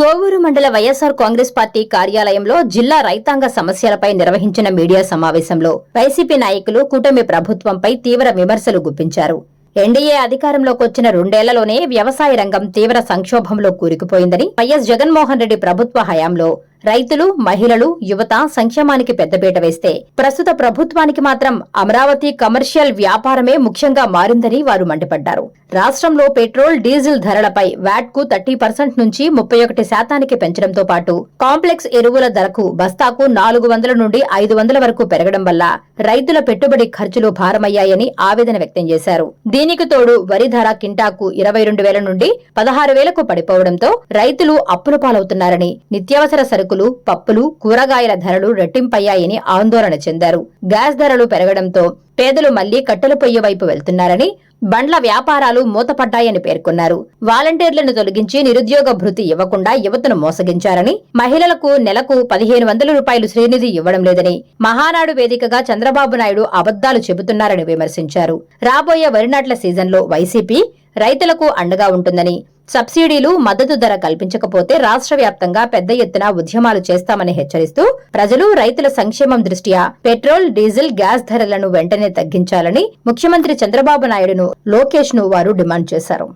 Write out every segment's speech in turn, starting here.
కోవూరు మండల వైఎస్ఆర్ కాంగ్రెస్ పార్టీ కార్యాలయంలో జిల్లా రైతాంగ సమస్యలపై నిర్వహించిన మీడియా సమావేశంలో వైసీపీ నాయకులు కూటమి ప్రభుత్వంపై తీవ్ర విమర్శలు గుప్పించారు. ఎన్డీఏ అధికారంలోకి వచ్చిన 2 ఏళ్లలోనే వ్యవసాయ రంగం తీవ్ర సంక్షోభంలో కూరుకుపోయిందని, వైఎస్ జగన్మోహన్ రెడ్డి ప్రభుత్వ హయాంలో రైతులు, మహిళలు, యువత సంక్షేమానికి పెద్దపీట వేస్తే ప్రస్తుత ప్రభుత్వానికి మాత్రం అమరావతి కమర్షియల్ వ్యాపారమే ముఖ్యంగా మారిందని వారు మండిపడ్డారు. రాష్ట్రంలో పెట్రోల్, డీజిల్ ధరలపై వ్యాట్ కు 30% నుంచి 31% పెంచడంతో పాటు కాంప్లెక్స్ ఎరువుల ధరకు బస్తాకు 400 నుండి 500 వరకు పెరగడం వల్ల రైతుల పెట్టుబడి ఖర్చులు భారమయ్యాయని ఆవేదన వ్యక్తం చేశారు. దీనికి తోడు వరి ధర కింటాకు 22,000 నుండి 16,000కు పడిపోవడంతో రైతులు అప్పుల పాలవుతున్నారని, నిత్యావసర సరుకులు, పప్పులు, కూరగాయల ధరలు రెట్టింపయ్యాయని ఆందోళన చెందారు. గ్యాస్ ధరలు పెరగడంతో పేదలు మళ్లీ కట్టెల పొయ్యి వైపు వెళ్తున్నారని, బండ్ల వ్యాపారాలు మూతపడ్డాయని పేర్కొన్నారు. వాలంటీర్లను తొలగించి నిరుద్యోగ భృతి ఇవ్వకుండా యువతను మోసగించారని, మహిళలకు నెలకు 1,500 రూపాయలు శ్రీనిధి ఇవ్వడం లేదని, మహానాడు వేదికగా చంద్రబాబు నాయుడు అబద్దాలు చెబుతున్నారని విమర్శించారు. రాబోయే వరి నాట్ల సీజన్లో వైసీపీ రైతులకు అండగా ఉంటుందని, సబ్సిడీలు, మద్దతు ధర కల్పించకపోతే రాష్ట్ర వ్యాప్తంగా పెద్ద ఎత్తున ఉద్యమాలు చేస్తామని హెచ్చరిస్తూ ప్రజలు, రైతుల సంక్షేమం దృష్ట్యా పెట్రోల్, డీజిల్, గ్యాస్ ధరలను వెంటనే తగ్గించాలని ముఖ్యమంత్రి చంద్రబాబు నాయుడును, లోకేష్ ను వారు డిమాండ్ చేశారు.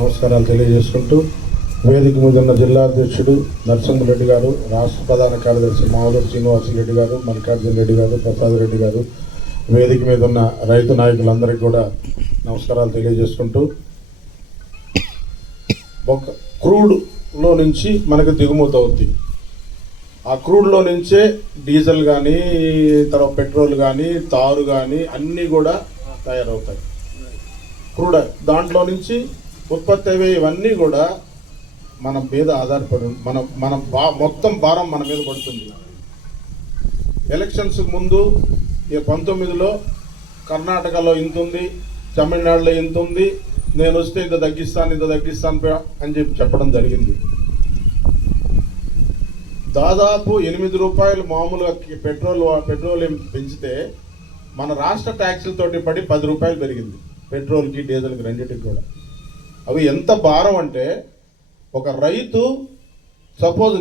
నమస్కారాలు తెలియజేసుకుంటూ వేదిక మీద ఉన్న జిల్లా అధ్యక్షుడు నరసింహరెడ్డి గారు, రాష్ట్ర ప్రధాన కార్యదర్శి మావులూరు శ్రీనివాసరెడ్డి గారు, మల్లికార్జున రెడ్డి గారు, ప్రసాద్ రెడ్డి గారు, వేదిక మీద ఉన్న రైతు నాయకులందరికీ కూడా నమస్కారాలు తెలియజేసుకుంటూ, ఒక క్రూడ్లో నుంచి మనకు దిగుమతి అవుతుంది. ఆ క్రూడ్లో నుంచే డీజిల్ కానీ, తర్వాత పెట్రోల్ కానీ, తారు కానీ అన్నీ కూడా తయారవుతాయి. క్రూడ్ దాంట్లో నుంచి ఉత్పత్తి అయ్యే ఇవన్నీ కూడా మన మీద ఆధారపడి మొత్తం భారం మన మీద పడుతుంది. ఎలక్షన్స్ ముందు 19లో కర్ణాటకలో ఇంత ఉంది, తమిళనాడులో ఇంత ఉంది, నేను వస్తే ఇంత తగ్గిస్తాను అని చెప్పడం జరిగింది. దాదాపు 8 రూపాయలు మామూలుగా పెట్రోలియం పెంచితే మన రాష్ట్ర ట్యాక్సులతోటి పడి 10 రూపాయలు పెరిగింది పెట్రోల్కి, డీజిల్కి, రెండింటికి కూడా. అవి ఎంత భారం అంటే, ఒక రైతు సపోజ్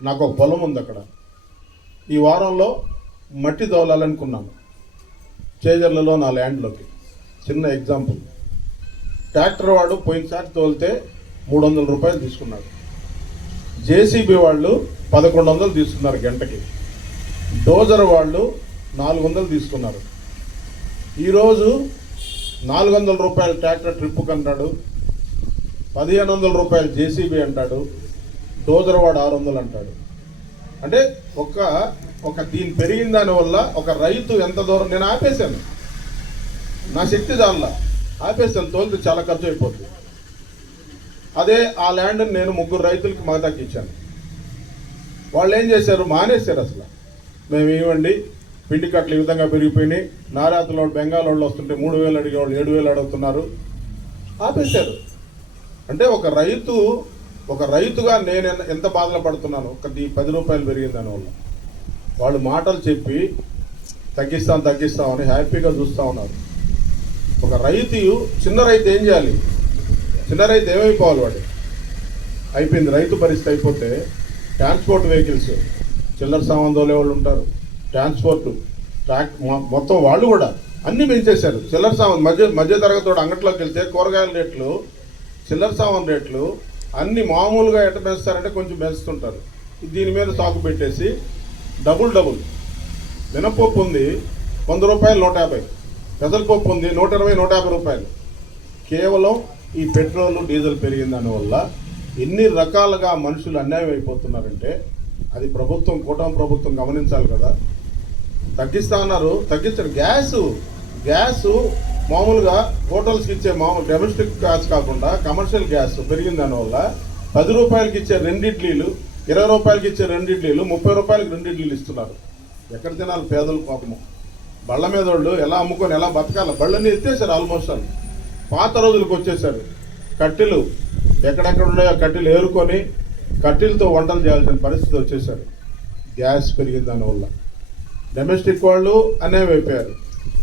నాకు ఒక పొలం ఉంది, అక్కడ ఈ వారంలో మట్టి తోలాలనుకున్నాను చేజర్లలో నా ల్యాండ్లోకి. చిన్న ఎగ్జాంపుల్, ట్రాక్టర్ వాడు పోయినసారి తోలితే 300 రూపాయలు తీసుకున్నాడు. జేసీబీ వాళ్ళు 1100 తీసుకున్నారు గంటకి. డోజర్ వాళ్ళు 400 తీసుకున్నారు. ఈరోజు 400 రూపాయలు ట్రాక్టర్ ట్రిప్పుకి అంటాడు, 1,500 రూపాయలు జేసీబీ అంటాడు, డోజర్ వాడు 600 అంటాడు. అంటే ఒక దీని పెరిగిన దానివల్ల ఒక రైతు ఎంత దూరం, నేను ఆపేశాను, నా శక్తి దానిలా ఆపేస్తాను, తోలితే చాలా ఖర్చు అయిపోతుంది. అదే ఆ ల్యాండ్ నేను 3 రైతులకి మగతాకి ఇచ్చాను. వాళ్ళు ఏం చేశారు, మానేశారు. అసలు మేము ఇవ్వండి, పిండి కట్టలు ఈ విధంగా పెరిగిపోయినాయి, నారాతలో బెంగాల్ వాళ్ళు వస్తుంటే 3,000 అడిగేవాళ్ళు 7,000 అడుగుతున్నారు, ఆపేశారు. అంటే ఒక రైతుగా నేను ఎంత బాధలు పడుతున్నాను, 10 రూపాయలు పెరిగిన దానివల్ల. వాళ్ళు మాటలు చెప్పి తగ్గిస్తామని హ్యాపీగా చూస్తూ ఉన్నారు. ఒక రైతు, చిన్న రైతు ఏం చేయాలి, చిన్న రైతు ఏమైపోవాలి, వాడు అయిపోయింది. రైతు పరిస్థితి అయిపోతే ట్రాన్స్పోర్ట్ వెహికల్స్, చిల్లర సామాన్ తోలే వాళ్ళు ఉంటారు, ట్రాన్స్పోర్ట్, మొత్తం వాళ్ళు కూడా అన్నీ పెంచేశారు. చిల్లర సామాన్ మధ్య తరగతి అంగట్లోకి వెళ్తే కూరగాయల రేట్లు, చిల్లర సామాన్ రేట్లు అన్నీ మామూలుగా ఎట్ట పెంచుతారంటే కొంచెం పెంచుతుంటారు. దీని మీద సాకు పెట్టేసి డబుల్ మినపప్పు ఉంది 100 రూపాయలు 150, పెసరపప్పు ఉంది 120, 150 రూపాయలు. కేవలం ఈ పెట్రోల్, డీజిల్ పెరిగిన దానివల్ల ఎన్ని రకాలుగా మనుషులు అన్యాయం అయిపోతున్నారంటే అది కూటమి ప్రభుత్వం గమనించాలి కదా. తగ్గిస్తా అన్నారు, తగ్గించండి. గ్యాసు మామూలుగా హోటల్స్కి ఇచ్చే మామూలు డొమెస్టిక్ గ్యాస్ కాకుండా కమర్షియల్ గ్యాస్ పెరిగిన దానివల్ల 10 రూపాయలకి ఇచ్చే 2 ఇడ్లీలు, 20 రూపాయలకి ఇచ్చే 2 ఇడ్లీలు, 30 రూపాయలకి 2 ఇడ్లీలు ఇస్తున్నారు. ఎక్కడ తినాలి పేదలు? పాపము బళ్ళ మీద వాళ్ళు ఎలా అమ్ముకొని ఎలా బతకాలి? బళ్ళని ఎత్తేసారు, ఆల్మోస్ట్ వాళ్ళు పాత రోజులకు వచ్చేసారు. కట్టెలు ఎక్కడెక్కడ ఉన్నాయో కట్టెలు ఏరుకొని కట్టెలతో వంటలు చేయాల్సిన పరిస్థితి వచ్చేసారు. గ్యాస్ పెరిగిన దానివల్ల డొమెస్టిక్ వాళ్ళు అన్యాయం అయిపోయారు,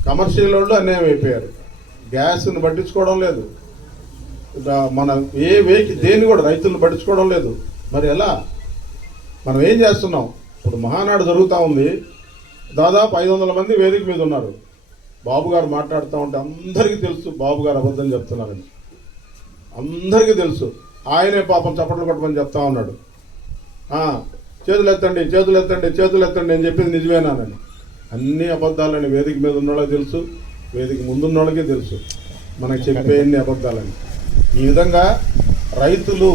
కమర్షియల్ వాళ్ళు అన్యాయం అయిపోయారు. గ్యాస్ని పట్టించుకోవడం లేదు. మన దేన్ని కూడా రైతులను పట్టించుకోవడం లేదు. మరి ఎలా మనం ఏం చేస్తున్నాం? ఇప్పుడు మహానాడు జరుగుతూ ఉంది, దాదాపు 500 మంది వేదిక మీద ఉన్నారు. బాబు గారు మాట్లాడుతూ ఉంటే అందరికీ తెలుసు బాబు గారు అబద్ధం చెప్తున్నారని, అందరికీ తెలుసు. ఆయనే పాపం చప్పట్లు కొట్టమని చెప్తా ఉన్నాడు. చేతులు ఎత్తండి, చేతులు ఎత్తండి, చేతులు ఎత్తండి నేను చెప్పింది నిజమేనానని. అన్ని అబద్ధాలని వేదిక మీద ఉన్న వాళ్ళకి తెలుసు, వేదిక ముందున్న వాళ్ళకి తెలుసు మనకు చెప్పే అన్ని అబద్ధాలని. ఈ విధంగా రైతులు,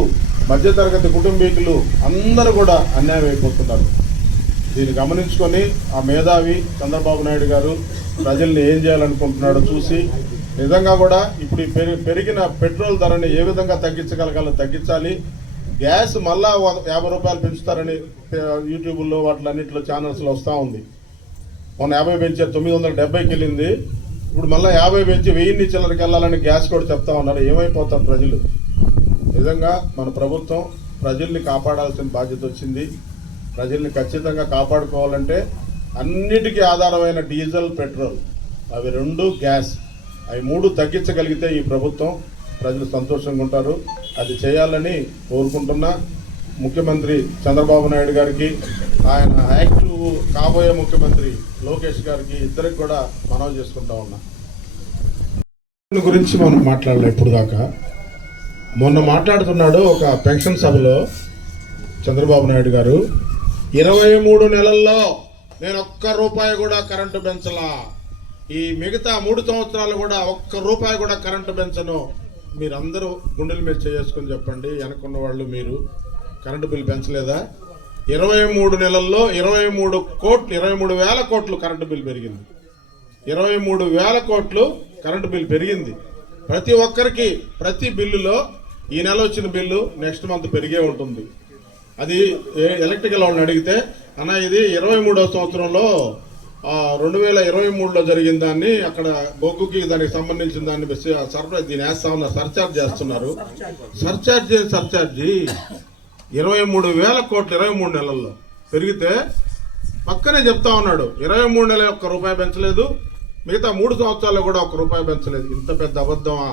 మధ్యతరగతి కుటుంబీకులు అందరూ కూడా అన్యాయం అయిపోతున్నారు. దీన్ని గమనించుకొని ఆ మేధావి చంద్రబాబు నాయుడు గారు ప్రజల్ని ఏం చేయాలనుకుంటున్నాడో చూసి నిజంగా కూడా ఇప్పుడు పెరిగిన పెట్రోల్ ధరని ఏ విధంగా తగ్గించగలగాలో తగ్గించాలి. గ్యాస్ మళ్ళా 50 రూపాయలు పెంచుతారని యూట్యూబ్లో వాటిలన్నింటిలో ఛానల్స్లో వస్తూ ఉంది. మొన్న 50 పెంచారు, 970కి వెళ్ళింది. ఇప్పుడు మళ్ళీ 50 పెంచి 1000 చిల్లరకి వెళ్ళాలని గ్యాస్ కూడా చెప్తా ఉన్నారు. ఏమైపోతారు ప్రజలు? నిజంగా మన ప్రభుత్వం ప్రజల్ని కాపాడాల్సిన బాధ్యత వచ్చింది. ప్రజల్ని ఖచ్చితంగా కాపాడుకోవాలంటే అన్నిటికీ ఆధారమైన డీజిల్, పెట్రోల్, అవి 2 గ్యాస్, అవి 3 తగ్గించగలిగితే ఈ ప్రభుత్వం ప్రజలు సంతోషంగా ఉంటారు. అది చేయాలని కోరుకుంటున్నా. ముఖ్యమంత్రి చంద్రబాబు నాయుడు గారికి, ఆయన యాక్టివ్ కాబోయే ముఖ్యమంత్రి లోకేష్ గారికి, ఇద్దరికి కూడా మనవి చేసుకుంటా ఉన్నా. గురించి మనం మాట్లాడలే ఇప్పుడు దాకా. మొన్న మాట్లాడుతున్నాడు ఒక పెన్షన్ సభలో చంద్రబాబు నాయుడు గారు, 23 నెలల్లో నేను ఒక్క రూపాయి కూడా కరెంటు పెంచలా, ఈ మిగతా 3 సంవత్సరాలు కూడా ఒక్క రూపాయి కూడా కరెంటు పెంచను. మీరందరూ గుండెల మీద చేసుకొని చెప్పండి, వెనకున్న వాళ్ళు మీరు కరెంటు బిల్లు పెంచలేదా? 23 నెలల్లో 23,000 కోట్లు కరెంటు బిల్లు పెరిగింది. 23,000 కోట్లు కరెంటు బిల్లు పెరిగింది. ప్రతి ఒక్కరికి ప్రతి బిల్లులో ఈ నెల వచ్చిన బిల్లు నెక్స్ట్ మంత్ పెరిగే ఉంటుంది. అది ఎలక్ట్రికల్ వాళ్ళని అడిగితే, అన్న ఇది 23వ సంవత్సరంలో 2023లో జరిగిన దాన్ని అక్కడ బొగ్గుకి దానికి సంబంధించిన దాన్ని సర్ప్రైజ్ దీన్ని వేస్తా ఉన్నారు, సర్చార్జ్ చేస్తున్నారు. సర్చార్జీ 23,000 కోట్లు 23 నెలల్లో పెరిగితే పక్కనే చెప్తా ఉన్నాడు 23 నెలలు ₹1 పెంచలేదు, మిగతా 3 సంవత్సరాల్లో కూడా ₹1 పెంచలేదు. ఇంత పెద్ద అబద్ధమా?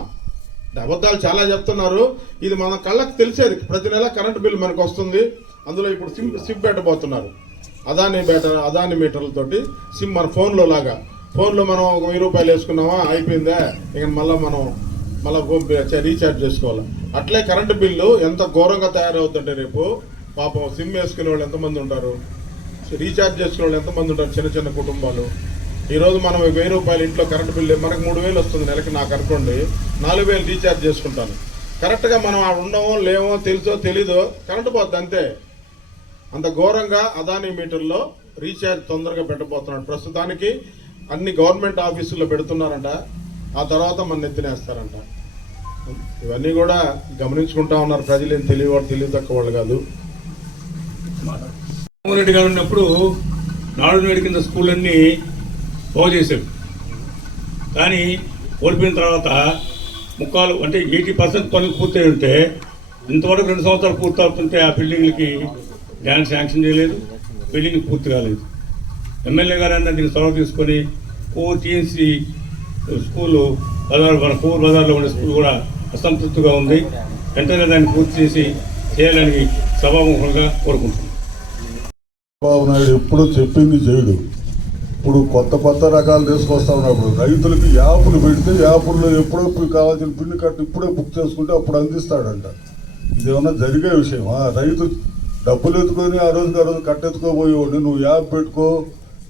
అబద్ధాలు చాలా చెప్తున్నారు. ఇది మన కళ్ళకు తెలిసేది. ప్రతి నెల కరెంటు బిల్లు మనకు వస్తుంది. అందులో ఇప్పుడు సిమ్ పెట్టబోతున్నారు. అదాని మీటర్లతోటి సిమ్ మన ఫోన్లో లాగా. ఫోన్లో మనం ₹1000 వేసుకున్నామా, అయిపోయిందా, ఇక మళ్ళీ రీఛార్జ్ చేసుకోవాలి. అట్లే కరెంటు బిల్లు ఎంత ఘోరంగా తయారవుతుంటే రేపు పాపం సిమ్ వేసుకునే వాళ్ళు ఎంతమంది ఉంటారు, రీఛార్జ్ చేసుకునే వాళ్ళు ఎంతమంది ఉంటారు, చిన్న చిన్న కుటుంబాలు. ఈరోజు మనం ₹1000 ఇంట్లో కరెంటు బిల్లు మనకు 3000 వస్తుంది నెలకి. నాకు అనుకోండి 4000 రీఛార్జ్ చేసుకుంటాను. కరెక్ట్గా మనం ఉండమో లేమో తెలుసో తెలీదో కరెంటు పోద్ది అంతే. అంత ఘోరంగా అదాని మీటర్లో రీఛార్జ్ తొందరగా పెట్టబోతున్నాడు. ప్రస్తుతానికి అన్ని గవర్నమెంట్ ఆఫీసుల్లో పెడుతున్నారంట, ఆ తర్వాత మన నెత్తినేస్తారంట. ఇవన్నీ కూడా గమనించుకుంటా ఉన్నారు ప్రజలు. ఏం తెలివి తక్కువ వాళ్ళు కాదు. జగన్మోహన్ రెడ్డి గారు ఉన్నప్పుడు నాడు నేడు కింద స్కూళ్ళన్నీ బాగు చేశారు. కానీ ఓడిపోయిన తర్వాత 80% పనులు పూర్తయి ఉంటే ఇంతవరకు 2 సంవత్సరాలు పూర్తి అవుతుంటే ఆ బిల్డింగ్లకి డ్యాన్స్ శాంక్షన్ చేయలేదు, బిల్డింగ్ పూర్తి కాలేదు. ఎమ్మెల్యే గారు అన్న దీన్ని చొరవ తీసుకొని టీఎన్సీ స్కూలు మన పూర్ బజార్లో ఉండే స్కూల్ కూడా అసంతృప్తిగా ఉంది. వెంటనే దాన్ని పూర్తి చేసి చేయాలని సభాముఖంగా కోరుకుంటున్నాను. చంద్రబాబు నాయుడు ఎప్పుడు చెప్పింది చేయడు. ఇప్పుడు కొత్త రకాలు తీసుకొస్తా ఉన్నప్పుడు రైతులకి యాప్లు పెడితే యాప్ల్లో ఎప్పుడో కావాల్సిన పిండి కట్టు ఇప్పుడే బుక్ చేసుకుంటే అప్పుడు అందిస్తాడంట. ఇదేమన్నా జరిగే విషయమా? రైతు డబ్బులు ఎత్తుకొని ఆ రోజు కట్టెత్తుకోబోయేవాడిని నువ్వు యాప్ పెట్టుకో.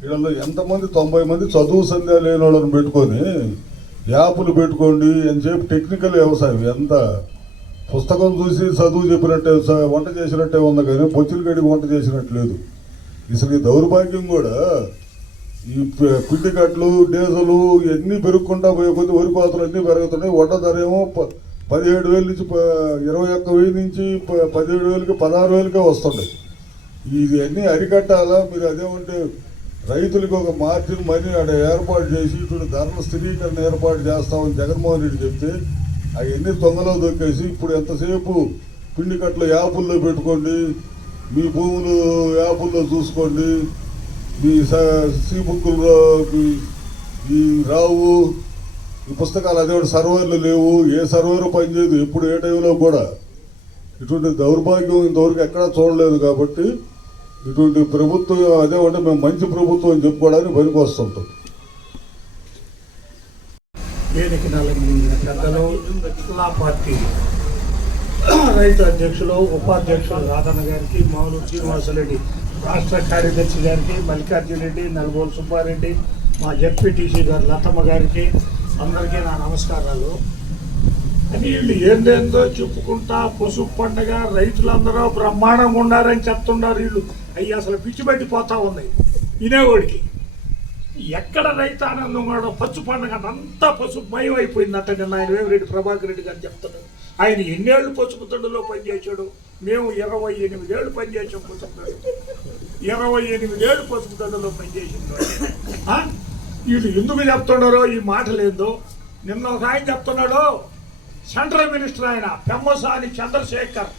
వీళ్ళలో ఎంతమంది 90 మంది చదువు సంధ్య లేని వాళ్ళని పెట్టుకొని యాప్లు పెట్టుకోండి అని చెప్పి టెక్నికల్ వ్యవసాయం. ఎంత పుస్తకం చూసి చదువు చెప్పినట్టే వంట చేసినట్టే ఉంది కానీ బొచ్చులు గడికి వంట చేసినట్టు లేదు. అసలు ఈ దౌర్భాగ్యం కూడా ఈ పిండి కట్లు డీజలు ఇవన్నీ పెరుగుకుంటా పోయే కొద్ది వరి కోతలు అన్నీ పెరుగుతున్నాయి. వడ్డ ధర ఏమో 17,000 నుంచి 21,000 నుంచి 17,000కి 16,000కే వస్తున్నాయి. ఇది అన్నీ అరికట్టాలా మీరు? అదేమంటే రైతులకు ఒక మార్జిన్ మనీ అక్కడ ఏర్పాటు చేసి ఇప్పుడు ధరల స్థిరీకరణ ఏర్పాటు చేస్తామని జగన్మోహన్ రెడ్డి చెప్తే అవన్నీ తొంగలో దొక్కేసి ఇప్పుడు ఎంతసేపు పిండి కట్లు యాపుల్లో పెట్టుకోండి, మీ భూములు యాపుల్లో చూసుకోండి, మీ సీ బుక్కుల్లో ఈ రావు ఈ పుస్తకాలు అదే సర్వర్లు లేవు, ఏ సర్వర్ పనిచేయదు, ఎప్పుడు ఏ టైంలో కూడా. ఇటువంటి దౌర్భాగ్యం ఇంతవరకు ఎక్కడా చూడలేదు. కాబట్టి ఇటువంటి ప్రభుత్వం అదే అంటే మేము మంచి ప్రభుత్వం అని చెప్పుకోవడానికి పనికి వస్తుంటాం. వేదిక నలంగిన పెద్దలు, జిల్లా పార్టీ రైతు అధ్యక్షులు, ఉపాధ్యక్షులు రాధన్న గారికి, మామూలు శ్రీనివాసరెడ్డి రాష్ట్ర కార్యదర్శి గారికి, మల్లికార్జున రెడ్డి, నల్గోలు సుబ్బారెడ్డి, మా జెడ్పీటీసీ గారు లతమ్మ గారికి అందరికీ నా నమస్కారాలు. అని వీళ్ళు ఏందేందో చెప్పుకుంటా పసుపు పండుగ రైతులందరూ బ్రహ్మాండంగా ఉన్నారని చెప్తున్నారు. వీళ్ళు అవి అసలు పిచ్చి పట్టిపోతా ఉన్నాయి వినేవాడికి. ఎక్కడ రైతు ఆనందం కూడా పసుపు పండుగ అంతా పసుపు మయం అయిపోయిందంట. నిన్న ఆయన వేమిరెడ్డి ప్రభాకర్ రెడ్డి గారు చెప్తున్నాడు. ఆయన ఎన్నేళ్ళు పసుపు తండులో పనిచేసాడు? మేము 28 ఏళ్ళు పనిచేసాం పసుపు తండు. 28 ఏళ్ళు పసుపు తండులో పనిచేసింది. వీళ్ళు ఎందుకు చెప్తున్నారో ఈ మాటలేందో. నిన్న ఒక ఆయన చెప్తున్నాడు, సెంట్రల్ మినిస్టర్ ఆయన పెమ్మసాని చంద్రశేఖర్,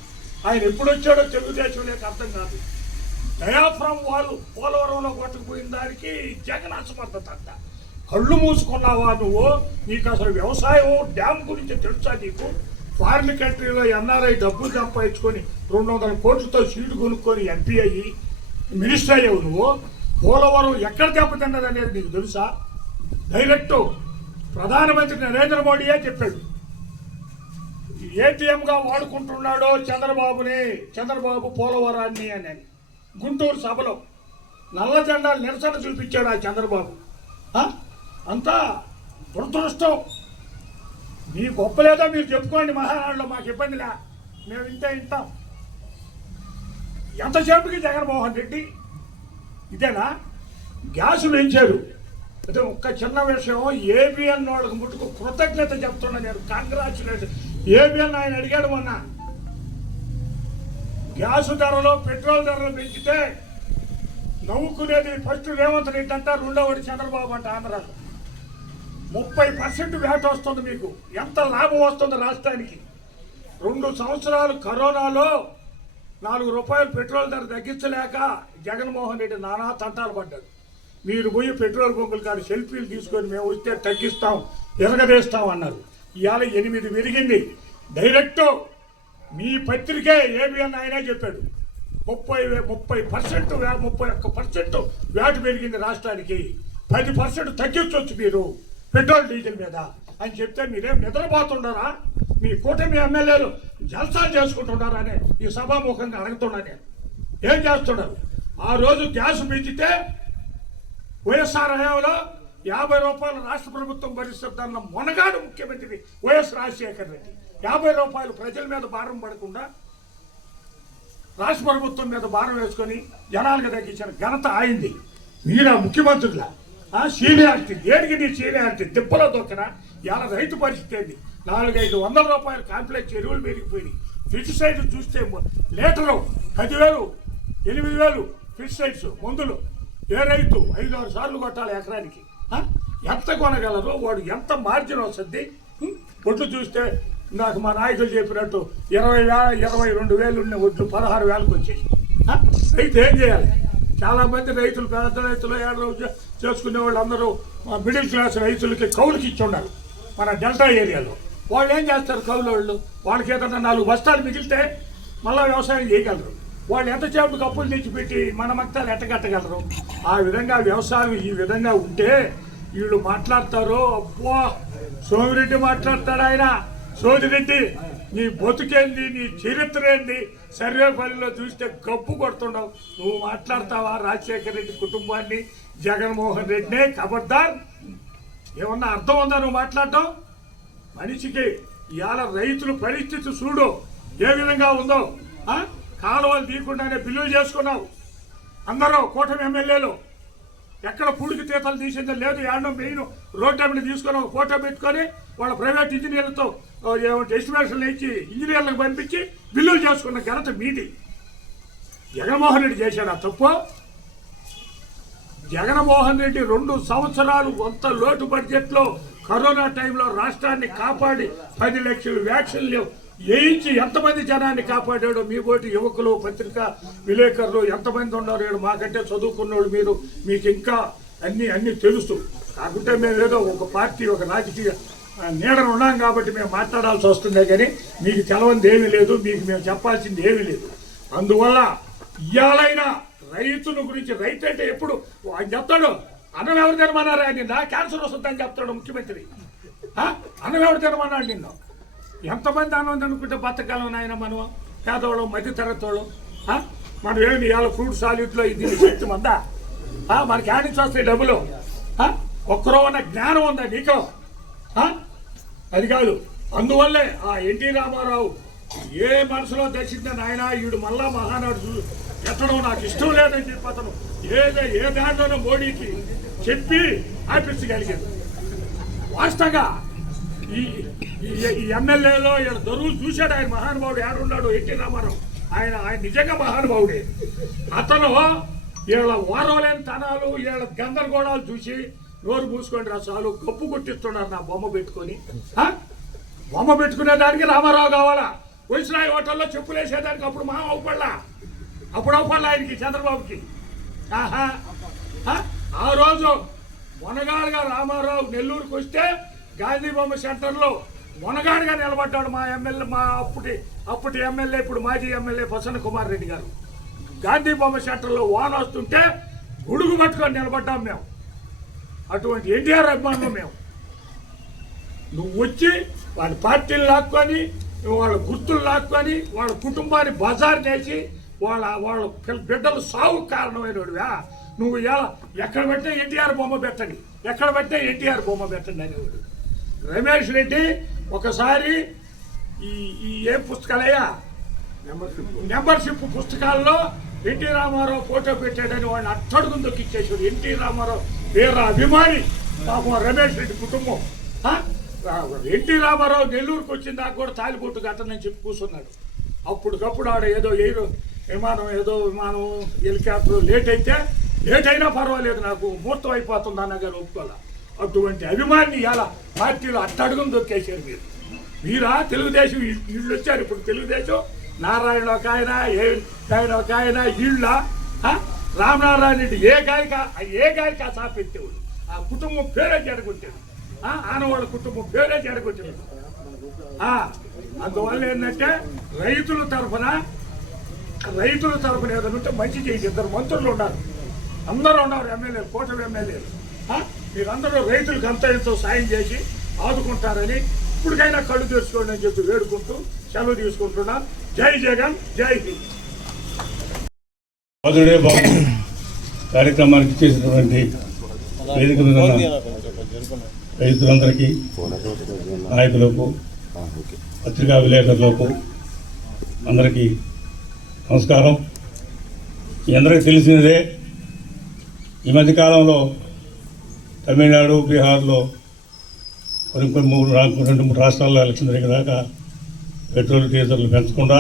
ఆయన ఎప్పుడు వచ్చాడో తెలుగుదేశం లేక అర్థం కాదు. దయాపురం వాళ్ళు పోలవరంలో కొట్టుకుపోయిన దానికి జగన్ అసమర్థత అంట. కళ్ళు మూసుకున్నావా నువ్వు? నీకు అసలు వ్యవసాయం డ్యామ్ గురించి తెలుసా నీకు? ఫారిన్ కంట్రీలో ఎన్ఆర్ఐ డబ్బులు సంపాదించుకొని 200 కోట్లతో సీటు కొనుక్కొని ఎంపీ అయ్యి మినిస్టర్ అయ్యావు నువ్వు. పోలవరం ఎక్కడ దెబ్బతిన్నది అనేది నీకు తెలుసా? డైరెక్ట్ ప్రధానమంత్రి నరేంద్ర మోడీయే చెప్పాడు. ఏటీఎంగా వాడుకుంటున్నాడో చంద్రబాబు పోలవరాన్ని అని గుంటూరు సభలో నల్ల జెండాలు నిరసన చూపించాడు ఆ చంద్రబాబు. అంతా దురదృష్టం. మీ గొప్పలేదో మీరు చెప్పుకోండి, మహానాడులో మాకు ఇబ్బందిలే, మేము వింటాం. ఎంతసేపుకి జగన్మోహన్ రెడ్డి ఇదేనా? గ్యాసులు పెంచారు. అదే ఒక్క చిన్న విషయం, ఏబిఎన్ వాళ్ళకి ముట్టుకు కృతజ్ఞత చెప్తున్నా నేను, కంగ్రాచులేషన్. ఏబిఎన్ ఆయన అడిగాడు మొన్న, గ్యాసు ధరలు పెట్రోల్ ధరలు పెంచితే నవ్వుకునేది ఫస్ట్ రేవంత్ రెడ్డి అంట, రెండవది చంద్రబాబు అంట. ఆంధ్రాలో 30% వ్యాట్ వస్తుంది. మీకు ఎంత లాభం వస్తుంది రాష్ట్రానికి? 2 సంవత్సరాలు కరోనాలో 4 రూపాయలు పెట్రోల్ ధర తగ్గించలేక జగన్మోహన్ రెడ్డి నానా తంటాలు పడ్డాడు. మీరు పోయి పెట్రోల్ బంకులు కాదు సెల్ఫీలు తీసుకొని మేము వస్తే తగ్గిస్తాం, ఎరగదేస్తాం అన్నారు. ఇవాళ 8 పెరిగింది. డైరెక్ట్ మీ పత్రికే ఏబిఎన్ ఆయనే చెప్పాడు, 30% 31% వ్యాట్ పెరిగింది రాష్ట్రానికి. 10% తగ్గించవచ్చు మీరు పెట్రోల్ డీజిల్ మీద అని చెప్తే మీరేం నిద్రపోతుండారా? మీ కూటమి ఎమ్మెల్యేలు జల్సాలు చేసుకుంటున్నారా అని ఈ సభాముఖంగా అడుగుతున్నా నేను. ఏం చేస్తున్నారు? ఆ రోజు గ్యాస్ పెంచితే వైఎస్ఆర్ హయాంలో 50 రూపాయలు రాష్ట్ర ప్రభుత్వం భరిస్తుందన్న మొనగాడు ముఖ్యమంత్రి వైఎస్ రాజశేఖర్ రెడ్డి. 50 రూపాయలు ప్రజల మీద భారం పడకుండా రాష్ట్ర ప్రభుత్వం మీద భారం వేసుకొని జనాలకు తగ్గించిన ఘనత ఆయింది. మీరా ముఖ్యమంత్రుల సీనియారిటీ దేనికి? నీ సీనియారిటీ తిప్పలో దొక్కన. ఇలా రైతు పరిస్థితి ఏంది? 400-500 రూపాయలు కాంప్లెక్స్ ఎరువులు పెరిగిపోయినాయి. ఫిషిసైడ్స్ చూస్తే లీటరు 10,000, 8,000 ఫిషిసైడ్స్ మందులు. ఏ రైతు 5-6 సార్లు కొట్టాలి ఎకరానికి? ఎంత కొనగలరు? వాడు ఎంత మార్జిన్ వస్తుంది? ఒడ్లు చూస్తే నాకు మా నాయకులు చెప్పినట్టు 22,000 ఉన్న ఒడ్లు 16,000కి వచ్చాయి. రైతు ఏం చేయాలి? చాలామంది రైతులు, పెద్ద రైతులు, చేసుకునే వాళ్ళు అందరూ మిడిల్ క్లాస్ రైతులకి కౌలుకి ఇచ్చి ఉన్నారు మన డెల్టా ఏరియాలో. వాళ్ళు ఏం చేస్తారు? కౌలు వాళ్ళు, వాళ్ళకి ఏదన్నా 4 బస్తాలు మిగిలితే మళ్ళీ వ్యవసాయం చేయగలరు. వాళ్ళు ఎంతసేపు అప్పులు తెచ్చిపెట్టి మన మక్తాలు ఎట్టగట్టగలరు? ఆ విధంగా వ్యవసాయం ఈ విధంగా ఉంటే వీళ్ళు మాట్లాడతారు. అబ్బా సోమిరెడ్డి మాట్లాడతాడు. ఆయన సోదిరెడ్డి, నీ బతుకేంది, నీ చరిత్ర ఏంది? సర్వేపల్లిలో చూస్తే గప్పు కొడుతున్నావు. నువ్వు మాట్లాడతావా రాజశేఖర రెడ్డి కుటుంబాన్ని, జగన్మోహన్ రెడ్డినే? ఖబర్దార్. ఏమన్నా అర్థం ఉందా నువ్వు మాట్లాడటం? మనిషికి ఇవాళ రైతుల పరిస్థితి చూడు ఏ విధంగా ఉందో. కాలువలు తీయకుండానే బిల్లులు చేసుకున్నావు. అందరూ కూటమి ఎమ్మెల్యేలు ఎక్కడ పూడికి తీతలు తీసిందో లేదు. ఏడో మెయిన్ రోడ్ అమ్మని తీసుకొని ఒక ఫోటో పెట్టుకొని వాళ్ళ ప్రైవేట్ ఇంజనీర్లతో ఎస్టిమేషన్లు ఇచ్చి ఇంజనీర్లకు పంపించి బిల్లులు చేసుకున్న ఘనత మీది. జగన్మోహన్ రెడ్డి చేశాడు ఆ తప్పు. జగన్మోహన్ రెడ్డి 2 సంవత్సరాలు కొంత లోటు బడ్జెట్లో కరోనా టైంలో రాష్ట్రాన్ని కాపాడి 10 లక్షలు వ్యాక్సిన్లు వేయించి ఎంతమంది జనాన్ని కాపాడాడో. మీ పోటీ యువకులు, పత్రికా విలేకరులు ఎంతమంది ఉన్నారు? మాకంటే చదువుకున్నోళ్ళు మీరు, మీకు ఇంకా అన్ని తెలుసు. కాకుంటే మేము ఏదో ఒక పార్టీ, ఒక రాజకీయ నీడన ఉన్నాం కాబట్టి మేము మాట్లాడాల్సి వస్తుందే కానీ మీకు తెలవంది ఏమీ లేదు, మీకు మేము చెప్పాల్సింది ఏమీ లేదు. అందువల్ల ఇవాళైనా రైతుల గురించి, రైతు అంటే ఎప్పుడు ఆయన చెప్తాడు అన్నం ఎవరు తినమన్నారా నిన్న, క్యాన్సర్ వస్తుందని చెప్తాడు ముఖ్యమంత్రి. అన్నం ఎవరు తినమన్నాడు నిన్న? ఎంతమంది అన్నం తినుకుంటే బతకాలం ఆయన మనం పేదవాళ్ళు మధ్య తరగతి వాళ్ళు. మనం ఏమి ఇవాళ ఫ్రూట్ సాలిడ్లో ఇది శక్తి ఉందా? మనకి ఆడి నుంచి వస్తాయి డబ్బులు. ఒక్కరో ఉన్న జ్ఞానం ఉందా నీకు? అది కాదు. అందువల్లే ఆ ఎన్టీ రామారావు ఏ మనసులో దర్శిందని ఆయన ఈడు మళ్ళా మహానాడు ఎత్తడం నాకు ఇష్టం లేదని చెప్పి అతను ఏ దాంట్లోనూ మోడీకి చెప్పి ఆపించగలిగాడు. వాస్తవంగా ఈ ఎమ్మెల్యేలో ఈయన దొరువులు చూశాడు ఆయన మహానుభావుడు. ఏడున్నాడు ఎన్టీ రామారావు? ఆయన నిజంగా మహానుభావుడే. అతను వీళ్ళ వారవలేని తనాలు, వీళ్ళ గందరగోళాలు చూసి నోరు మూసుకోండి రా చాలు, గప్పు కొట్టిస్తున్నారు నా బొమ్మ పెట్టుకొని. బొమ్మ పెట్టుకునేదానికి రామారావు కావాలా? వైస్రాయ్ హోటల్లో చెప్పులు వేసేదానికి అప్పుడు మా అవుపడలా, అప్పుడు అవుపడలా ఆయనకి చంద్రబాబుకి. ఆ రోజు మొనగాడుగా రామారావు నెల్లూరుకు వస్తే గాంధీ బొమ్మ సెంటర్లో మొనగాడుగా నిలబడ్డాడు మా ఎమ్మెల్యే, మా అప్పటి ఎమ్మెల్యే, ఇప్పుడు మాజీ ఎమ్మెల్యే ప్రసన్న కుమార్ రెడ్డి గారు. గాంధీ బొమ్మ సెంటర్లో వాన వస్తుంటే గుడుగు పట్టుకొని నిలబడ్డాం మేము. అటువంటి ఎన్టీఆర్ అభిమానులు మేము. నువ్వు వచ్చి వాళ్ళ పార్టీలు లాక్కొని, వాళ్ళ గుర్తులు లాక్కొని, వాళ్ళ కుటుంబాన్ని బజార్ చేసి వాళ్ళ బిడ్డలు సాగు కారణమైనవాడువా నువ్వు. ఎక్కడ పెట్టినా ఎన్టీఆర్ బొమ్మ పెట్టండి, ఎక్కడ పెట్టినా ఎన్టీఆర్ బొమ్మ పెట్టండి అనేవాడు రమేష్ రెడ్డి. ఒకసారి ఈ ఏ పుస్తకాలయ్యా, మెంబర్షిప్ పుస్తకాల్లో ఎన్టీ రామారావు ఫోటో పెట్టాడని వాడిని అట్టడుగుని దొక్కిచ్చేసాడు. ఎన్టీ రామారావు వేరే అభిమాని పాపం రమేష్ రెడ్డి కుటుంబం. ఎన్టీ రామారావు నెల్లూరుకు వచ్చిన దాకా కూడా తాలిబొట్టు కట్టనని చెప్పి కూర్చున్నాడు. అప్పటికప్పుడు ఆడ ఏదో విమానం హెలికాప్టర్ లేట్ అయినా పర్వాలేదు, నాకు ముహూర్తం అయిపోతుంది అన్నగారు ఒప్పుకోవాలి. అటువంటి అభిమాని ఇలా పార్టీలో అట్టడుగుని దొక్కేసారు మీరు. మీరా తెలుగుదేశం వీళ్ళు వచ్చారు. ఇప్పుడు తెలుగుదేశం నారాయణ ఒక ఆయన, ఒక ఆయన వీళ్ళ రామనారాయణ రెడ్డి ఏ గాయక సాపెత్తేవాడు. ఆ కుటుంబం పేరే జడగొట్టాడు, ఆనవాళ్ళ కుటుంబం పేరే జడగొట్టాడు. అందువల్ల ఏంటంటే రైతుల తరఫున ఏదైనా ఉంటే మంచి చేయండి. 2 మంత్రులు ఉన్నారు, అందరూ ఉన్నారు ఎమ్మెల్యేలు, కూటమి ఎమ్మెల్యేలు. మీరందరూ రైతులకు అంత ఎంతో సాయం చేసి ఆదుకుంటారని ఇప్పటికైనా కళ్ళు తెరుచుకోండి అని చెప్పి వేడుకుంటూ సెలవు తీసుకుంటున్నా. జై జగన్, జై హింద్. బాధుడే బాబు కార్యక్రమానికి చేసినటువంటి వేదిక మీద రైతులందరికీ, నాయకులకు, పత్రికా విలేకరులకు అందరికీ నమస్కారం. మీ అందరికీ తెలిసినదే, ఈ మధ్యకాలంలో తమిళనాడు, బీహార్లో కొన్ని 2-3 రాష్ట్రాల్లో ఎలక్షన్ జరిగేదాకా పెట్రోల్ డీజిల్లు పెంచకుండా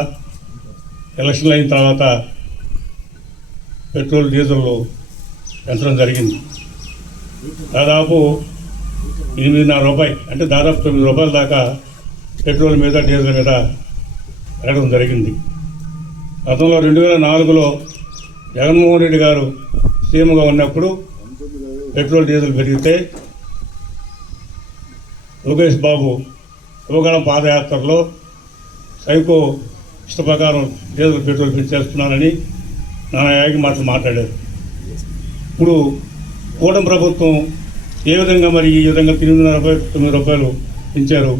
ఎలక్షన్లు అయిన తర్వాత పెట్రోల్ డీజిల్లు పెంచడం జరిగింది. దాదాపు 8.5 రూపాయలు, అంటే దాదాపు 9 రూపాయల దాకా పెట్రోల్ మీద, డీజిల్ మీద పెరగడం జరిగింది. గతంలో 2004లో జగన్మోహన్ రెడ్డి గారు సీఎంగా ఉన్నప్పుడు పెట్రోల్ డీజిల్ పెరిగితే లోకేష్ బాబు యువగళం పాదయాత్రలో సైకో ఇష్ట ప్రకారం డీజిల్ పెట్రోల్ పెంచేస్తున్నారని నానాయాగి మాట్లాడారు. ఇప్పుడు కూటమి ప్రభుత్వం ఏ విధంగా మరి ఈ విధంగా 8.5 రూపాయలు పెంచారు.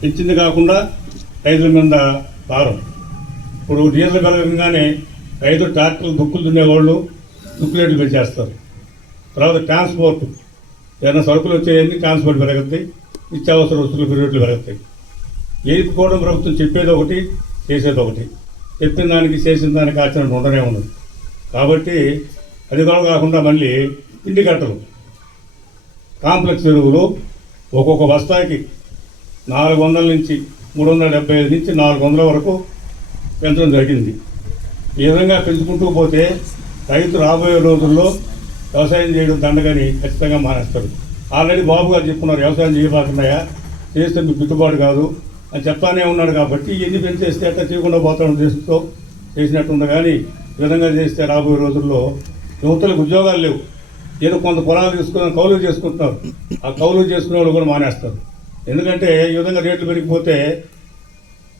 పెంచింది కాకుండా రైతుల మీద భారం. ఇప్పుడు డీజిల్ పెరగగానే రైతులు ట్రాక్టర్లు దుక్కులు దున్నేవాళ్ళు దుక్కు రేట్లు పెంచేస్తారు. తర్వాత ట్రాన్స్పోర్ట్, ఏదైనా సరుకులు వచ్చేవన్నీ ట్రాన్స్పోర్ట్ పెరుగుతాయి, నిత్యావసర వస్తువులు రేట్లు పెరుగుతాయి. ఏది కూటమి ప్రభుత్వం చెప్పేది ఒకటి, చేసేది ఒకటి. చెప్పిన దానికి చేసిన దానికి ఆచరణ ఉండనే ఉండదు. కాబట్టి అది కూడా కాకుండా మళ్ళీ ఇంటి కట్టలు, కాంప్లెక్స్ ఎరువులు ఒక్కొక్క బస్తాకి 400 నుంచి 375 నుంచి 400 వరకు పెంచడం జరిగింది. ఈ విధంగా పెంచుకుంటూ పోతే రైతు రాబోయే రోజుల్లో వ్యవసాయం చేయడం దండగని ఖచ్చితంగా మానేస్తారు. ఆల్రెడీ బాబు గారు చెప్పుకున్నారు, వ్యవసాయం చేయబోతున్నాయా, చేస్తే మీకు గిట్టుబాటు కాదు అని చెప్తానే ఉన్నాడు. కాబట్టి ఎన్ని పెంచేస్తే అట్లా చేయకుండా పోతాడు ఉద్దేశంతో చేసినట్టుంది. కానీ ఈ విధంగా చేస్తే రాబోయే రోజుల్లో యువతలకు ఉద్యోగాలు లేవు. ఏదో కొంత పొలాలు తీసుకుని కౌలు చేసుకుంటున్నారు. ఆ కౌలు చేసుకునే వాళ్ళు కూడా మానేస్తారు. ఎందుకంటే ఈ విధంగా రేట్లు పెరిగిపోతే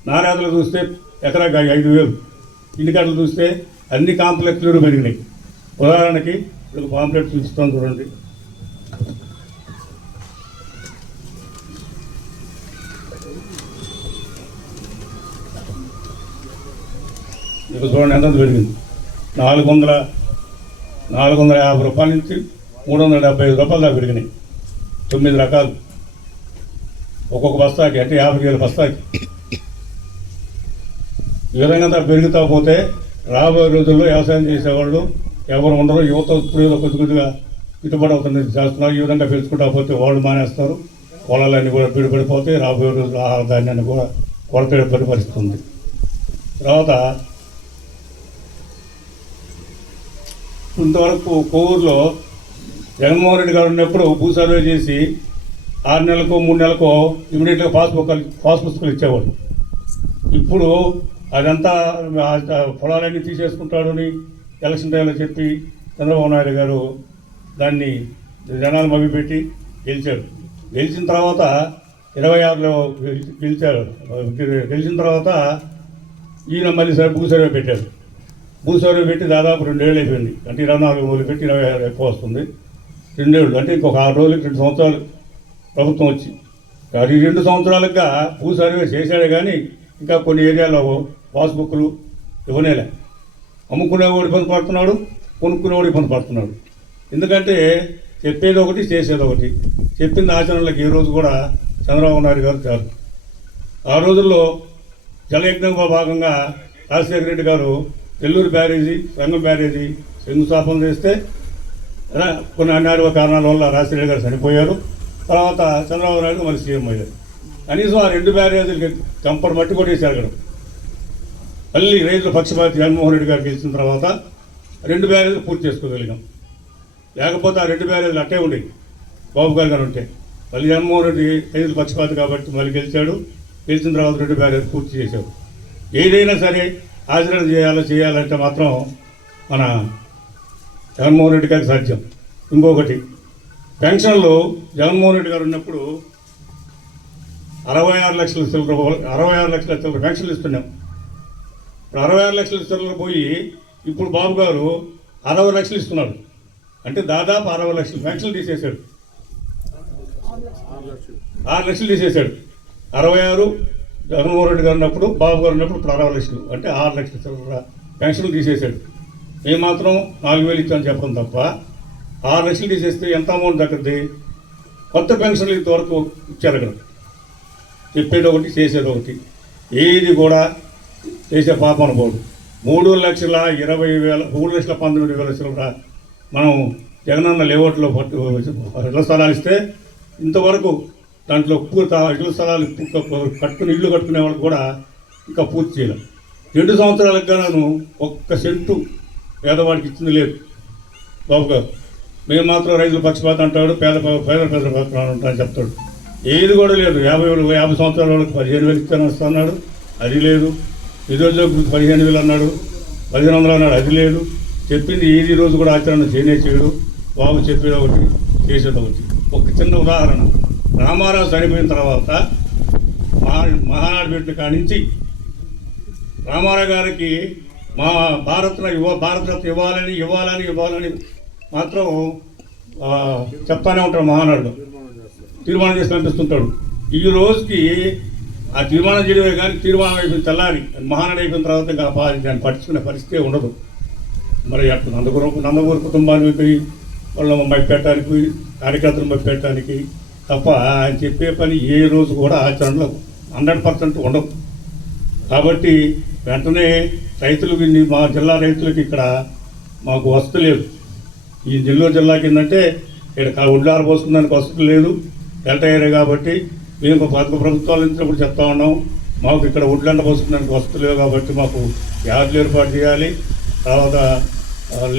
నాణ్యతలు చూస్తే ఎకరాకి 5,000, ఇంటికాడలు చూస్తే అన్ని కాంప్లెక్స్లు పెరిగినాయి. ఉదాహరణకి ఇప్పుడు పాంప్లెట్ చూపిస్తాను చూడండి. ఇప్పుడు చూడండి ఎంత పెరిగింది. 450 రూపాయల నుంచి 375 రూపాయల దాకా పెరిగినాయి. 9 రకాలు ఒక్కొక్క బస్తాకి, అంటే 50,000 బస్తాకి. ఈ విధంగా పెరుగుతా పోతే రాబోయే రోజుల్లో వ్యవసాయం చేసేవాళ్ళు ఎవరు ఉండరు. యువత ఇప్పుడు ఏదో కొద్దిగా గిట్టుబడి అవుతుంది చేస్తున్నారు. ఈ విధంగా పెంచుకుంటా పోతే వాళ్ళు మానేస్తారు. పొలాలన్నీ కూడా పడిపోతాయి. రాబోయే రోజుల్లో ఆహార ధాన్యాన్ని కూడా కొరత పరిపరిస్తుంది. తర్వాత ఇంతవరకు కోవూరులో జగన్మోహన్ రెడ్డి గారు ఉన్నప్పుడు భూ సర్వే చేసి 6 నెలలకో 3 నెలలకో ఇమీడియట్గా పాస్ పుస్తకాలు ఇచ్చేవాళ్ళు. ఇప్పుడు అదంతా పొలాలన్నీ తీసేసుకుంటాడని ఎలక్షన్ టైంలో చెప్పి చంద్రబాబు నాయుడు గారు దాన్ని జనాలు మభ్యపెట్టి గెలిచాడు. గెలిచిన తర్వాత 26లో గెలిచాడు. గెలిచిన తర్వాత ఈయన మళ్ళీ భూ సర్వే పెట్టాడు. భూ సర్వే పెట్టి దాదాపు 2 ఏళ్ళు అయిపోయింది. అంటే 24 రోజులు పెట్టి 26 ఎక్కువ వస్తుంది. 2 ఏళ్ళు అంటే ఇంకొక 6 రోజులకి 2 సంవత్సరాలు ప్రభుత్వం వచ్చి, అది 2 సంవత్సరాలుగా భూ సర్వే చేశాడే కానీ ఇంకా కొన్ని ఏరియాలో పాస్బుక్లు ఇవ్వనేలే. అమ్ముకునేవాడు ఇబ్బంది పడుతున్నాడు, కొనుక్కునేవాడు ఇబ్బంది పడుతున్నాడు. ఎందుకంటే చెప్పేది ఒకటి, చేసేది ఒకటి. చెప్పింది ఆచరణలకు ఈ రోజు కూడా చంద్రబాబు నాయుడు గారు చాలు. ఆ రోజుల్లో జలయజ్ఞంలో భాగంగా రాజశేఖర రెడ్డి గారు నెల్లూరు బ్యారేజీ, రంగం బ్యారేజీ శంకుస్థాపన చేస్తే కొన్ని అనివార్య కారణాల వల్ల రాజశేఖర రెడ్డి గారు చనిపోయారు. తర్వాత చంద్రబాబు నాయుడు మళ్ళీ సీఎం అయ్యారు. కనీసం ఆ 2 బ్యారేజీలకి కంపడి మట్టి కొట్టేశారు అక్కడ. మళ్ళీ రైతుల పక్షపాతి జగన్మోహన్ రెడ్డి గారు గెలిచిన తర్వాత 2 బ్యారేజీలు పూర్తి చేసుకోగలిగాం. లేకపోతే ఆ 2 బ్యారేజీలు అట్టే ఉండేవి బాబు గారు ఉంటే. మళ్ళీ జగన్మోహన్ రెడ్డి రైతుల పక్షపాతి కాబట్టి మళ్ళీ గెలిచాడు. గెలిచిన తర్వాత 2 బ్యారేజీలు పూర్తి చేశాడు. ఏదైనా సరే ఆచరణ చేయాలంటే మాత్రం మన జగన్మోహన్ రెడ్డి గారికి సాధ్యం. ఇంకొకటి, పెన్షన్లు జగన్మోహన్ రెడ్డి గారు ఉన్నప్పుడు 66 లక్షల చిల్లర పెన్షన్లు ఇస్తున్నాం. ఇప్పుడు 66 లక్షల చిల్లర పోయి ఇప్పుడు బాబు గారు 60 లక్షలు ఇస్తున్నాడు. అంటే దాదాపు 60 లక్షల పెన్షన్లు తీసేశాడు. 6 లక్షలు తీసేశాడు. 66 జగన్మోహన్ రెడ్డి గారు ఉన్నప్పుడు, బాబు గారు ఉన్నప్పుడు ఇప్పుడు 60 లక్షలు, అంటే 6 లక్షల చిల్లర పెన్షన్లు తీసేశాడు. మేము మాత్రం 4,000 ఇచ్చామని చెప్పడం తప్ప 6 లక్షలు తీసేస్తే ఎంత అమౌంట్ దక్కద్ది? కొత్త పెన్షన్లు ఇంతవరకు ఇచ్చారు అక్కడ. చెప్పేది ఒకటి, చేసేది ఒకటి. ఏది కూడా చేసే పాపన పోదు. 3,20,19,000 చిల్లర మనం జగనన్న లేఅవుట్లో ఇళ్ల స్థలాలు ఇస్తే ఇంతవరకు దాంట్లో ఇళ్ల స్థలాలు కట్టుకుని ఇల్లు కట్టుకునే వాళ్ళు కూడా ఇంకా పూర్తి చేయలేం. 2 సంవత్సరాలకు గాను 1 సెంటు పేదవాడికి ఇచ్చింది లేదు బాబు గారు. మేము మాత్రం రైతుల పక్షపాతం అంటాడు, పేద పక్షపాతం అంటాడు చెప్తాడు. ఏది కూడా లేదు. 50 సంవత్సరాల వాళ్ళకి 15,000 ఇస్తాను వస్తున్నాడు, అది లేదు. నిరుద్యోగ 15,000 అన్నాడు, 1,500 అన్నాడు, అది లేదు. చెప్పింది ఏది రోజు కూడా ఆచరణ చేయడు. బాబు చెప్పేది ఒకటి, చేసేది ఒకటి. ఒక చిన్న ఉదాహరణ, రామారావు చనిపోయిన తర్వాత మహానాడు పెట్టిన కానించి రామారావు గారికి భారతరత్న ఇవ్వాలని మాత్రం చెప్తానే ఉంటాడు. మహానాడులో తీర్మానం చేసి పంపిస్తుంటాడు. ఈ రోజుకి ఆ తీర్మానం చేయడమే కానీ తీర్మానం అయిపోయిన తెల్లారి మహానాడు అయిపోయిన తర్వాత ఇంకా దాన్ని పట్టించుకునే పరిస్థితి ఉండదు. మరి అటు నందమూరి కుటుంబాన్ని పోయి వాళ్ళని మభ్యపెట్టడానికి, కార్యకర్తలు మభ్యపెట్టడానికి తప్ప ఆయన చెప్పే పని ఏ రోజు కూడా ఆచరణలో 100% ఉండదు. కాబట్టి వెంటనే రైతులకి, మా జిల్లా రైతులకి ఇక్కడ మాకు వసతి లేదు. ఈ నెల్లూరు జిల్లాకి ఏంటంటే ఇక్కడ ఉడ్లార పోసుకున్నానికి వసతి లేదు, డెల్టా ఏరియా కాబట్టి. మేము ప్రభుత్వాలు ఇచ్చినప్పుడు చెప్తా ఉన్నాం, మాకు ఇక్కడ ఉడ్లంట పోసుకున్నానికి వసతి లేవు కాబట్టి మాకు యార్డులు ఏర్పాటు చేయాలి. తర్వాత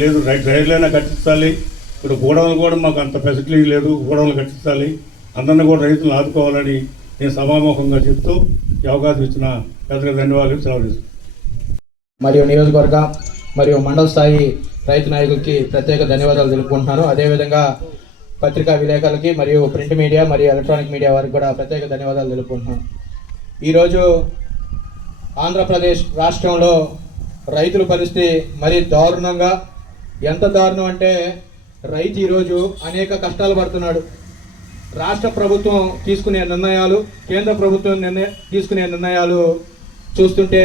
లేదు రైతులైనా కట్టించాలి. ఇప్పుడు గోడౌన్లు కూడా మాకు అంత ఫెసిలిటీ లేదు, గోడౌన్లు కట్టించాలి. అందరినీ కూడా రైతులను ఆదుకోవాలని నేను సభాముఖంగా చెప్తూ ఈ అవకాశం ఇచ్చిన పెద్దగా ధన్యవాదాలు సెలవు. మరియు నియోజకవర్గ మరియు మండల స్థాయి రైతు నాయకులకి ప్రత్యేక ధన్యవాదాలు తెలుపుకుంటున్నాను. అదేవిధంగా పత్రికా విలేకరులకి మరియు ప్రింట్ మీడియా మరియు ఎలక్ట్రానిక్ మీడియా వారికి కూడా ప్రత్యేక ధన్యవాదాలు తెలుపుకుంటున్నాను. ఈరోజు ఆంధ్రప్రదేశ్ రాష్ట్రంలో రైతుల పరిస్థితి మరీ దారుణంగా, ఎంత దారుణం అంటే రైతు ఈరోజు అనేక కష్టాలు పడుతున్నాడు. రాష్ట్ర ప్రభుత్వం తీసుకునే నిర్ణయాలు, కేంద్ర ప్రభుత్వం తీసుకునే నిర్ణయాలు చూస్తుంటే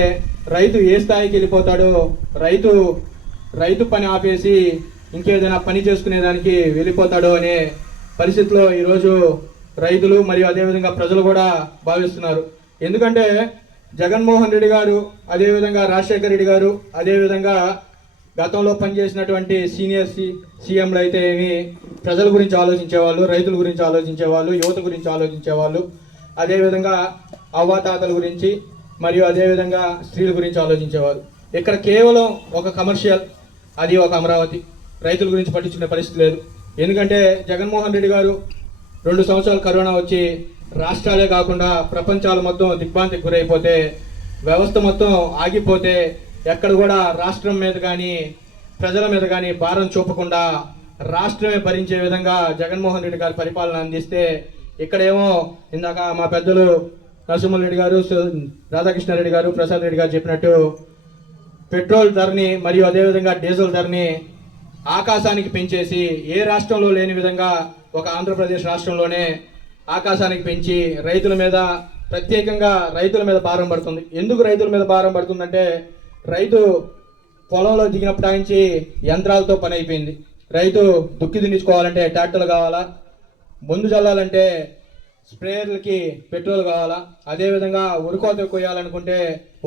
రైతు ఏ స్థాయికి వెళ్ళిపోతాడో, రైతు పని ఆపేసి ఇంకేదైనా పని చేసుకునేదానికి వెళ్ళిపోతాడో అనే పరిస్థితిలో ఈరోజు రైతులు మరియు అదేవిధంగా ప్రజలు కూడా భావిస్తున్నారు. ఎందుకంటే జగన్మోహన్ రెడ్డి గారు, అదేవిధంగా రాజశేఖర రెడ్డి గారు, అదేవిధంగా గతంలో పనిచేసినటువంటి సీనియర్ సీఎంలు అయితే ఏమి ప్రజల గురించి ఆలోచించేవాళ్ళు, రైతుల గురించి ఆలోచించేవాళ్ళు, యువత గురించి ఆలోచించేవాళ్ళు, అదేవిధంగా అవ్వాతాతల గురించి మరియు అదేవిధంగా స్త్రీల గురించి ఆలోచించేవాళ్ళు. ఇక్కడ కేవలం ఒక కమర్షియల్, అది ఒక అమరావతి. రైతుల గురించి పట్టించుకునే పరిస్థితి లేదు. ఎందుకంటే జగన్మోహన్ రెడ్డి గారు 2 సంవత్సరాలు కరోనా వచ్చి రాష్ట్రాలే కాకుండా ప్రపంచాలు మొత్తం దిగ్భ్రాంతికి గురైపోతే, వ్యవస్థ మొత్తం ఆగిపోతే, ఎక్కడ కూడా రాష్ట్రం మీద కానీ ప్రజల మీద కానీ భారం చూపకుండా రాష్ట్రమే భరించే విధంగా జగన్మోహన్ రెడ్డి గారి పరిపాలన అందిస్తే, ఇక్కడేమో ఇందాక మా పెద్దలు నరసింహన్ రెడ్డి గారు, రాధాకృష్ణారెడ్డి గారు, ప్రసాద్ రెడ్డి గారు చెప్పినట్టు పెట్రోల్ ధరని మరియు అదేవిధంగా డీజిల్ ధరని ఆకాశానికి పెంచేసి, ఏ రాష్ట్రంలో లేని విధంగా ఒక ఆంధ్రప్రదేశ్ రాష్ట్రంలోనే ఆకాశానికి పెంచి ప్రత్యేకంగా రైతుల మీద భారం పడుతుంది. ఎందుకు రైతుల మీద భారం పడుతుందంటే, రైతు పొలంలో దిగినప్పటి నుంచి యంత్రాలతో పని అయిపోయింది. రైతు దుక్కి దున్నించుకోవాలంటే ట్రాక్టర్లు కావాలా, మందు చల్లాలంటే స్ప్రేయర్లకి పెట్రోల్ కావాలా, అదేవిధంగా ఉరుకోత కొయ్యాలనుకుంటే